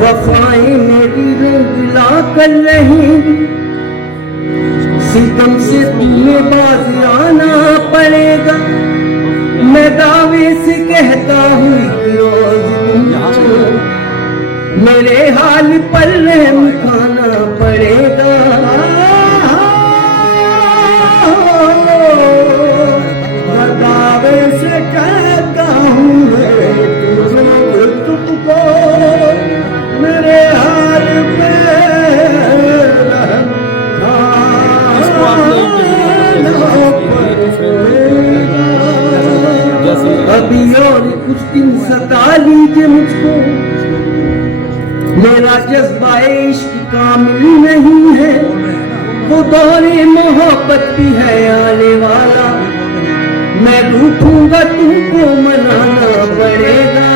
वफाएं मेरी रंग ला कर रही, सितम से तुम्हें बाज आना पड़ेगा। मैं दावे से कहता हूँ रोज तुमको मेरे हाल पर रहम खाना पड़ेगा। दावे से कहता हूँ तुमको मेरे हाल पे अभी और कुछ दिन सता लीजिए मुझको, मेरा जज्बा इश्क कामिल नहीं है, वो दौरे मोहब्बत भी है आने वाला। मैं रूठूंगा तुमको मनाना पड़ेगा।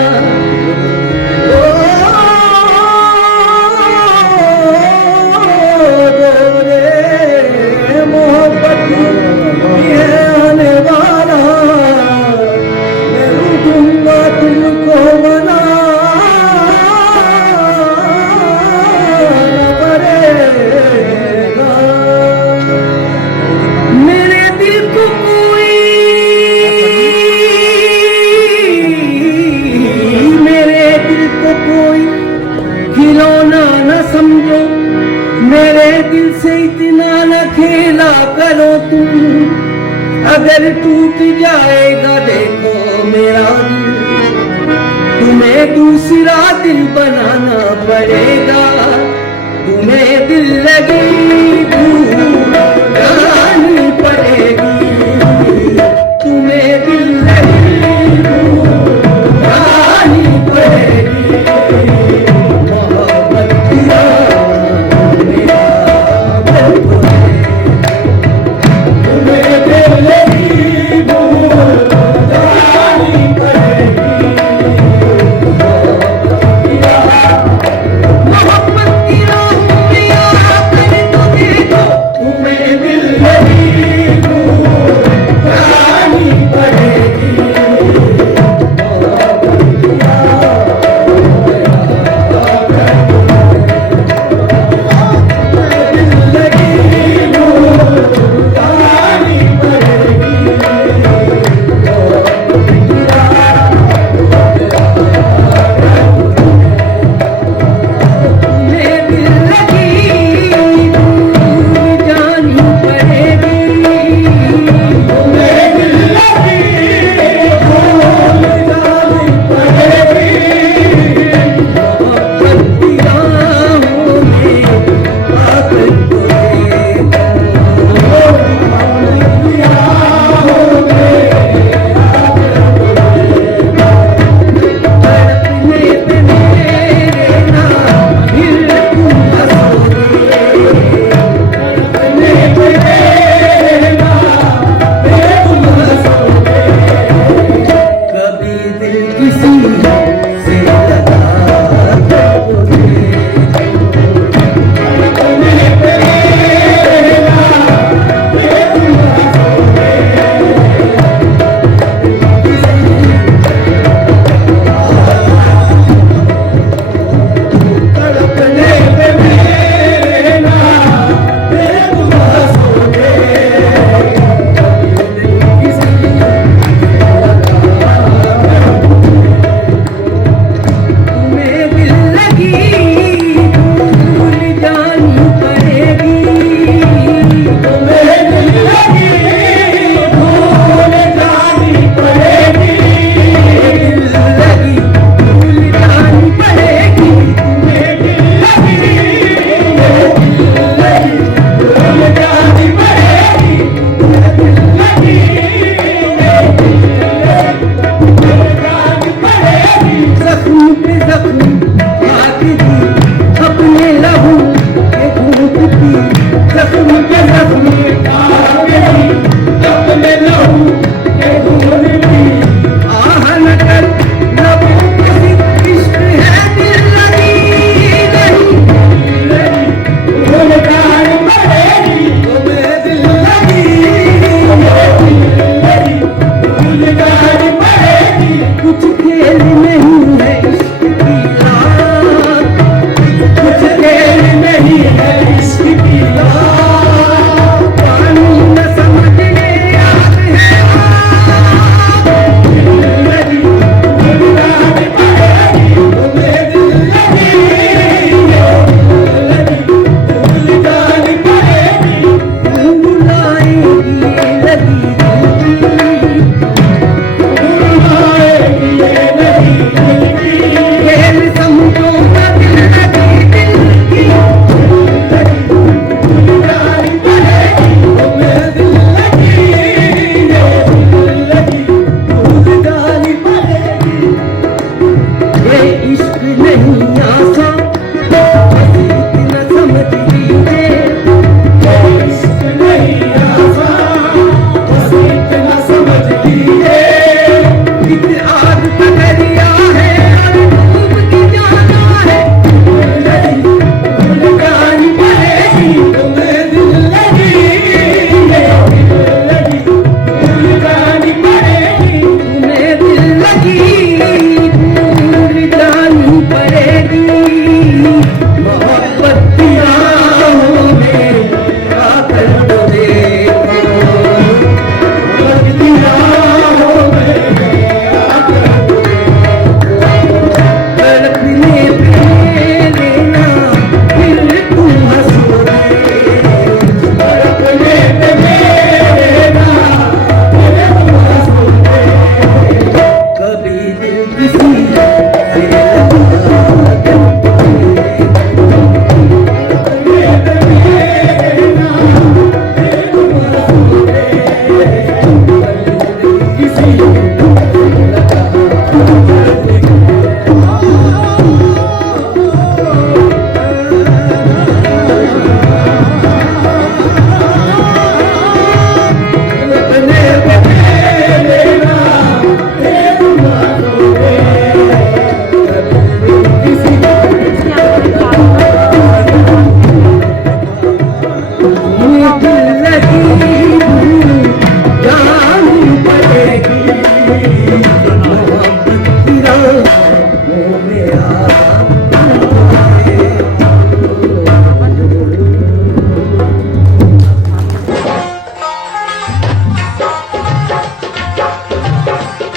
मोहब्बत भी है आने वाला, मैं रूठूंगा तुमको मनाना पड़ेगा। मेरे दिल को कोई खिलौना न समझो, मेरे दिल से इतना न खेला करो तुम। अगर टूट जाएगा देखो मेरा दिल, तुम्हें दूसरा दिल बनाना पड़ेगा। तुम्हें दिल लगी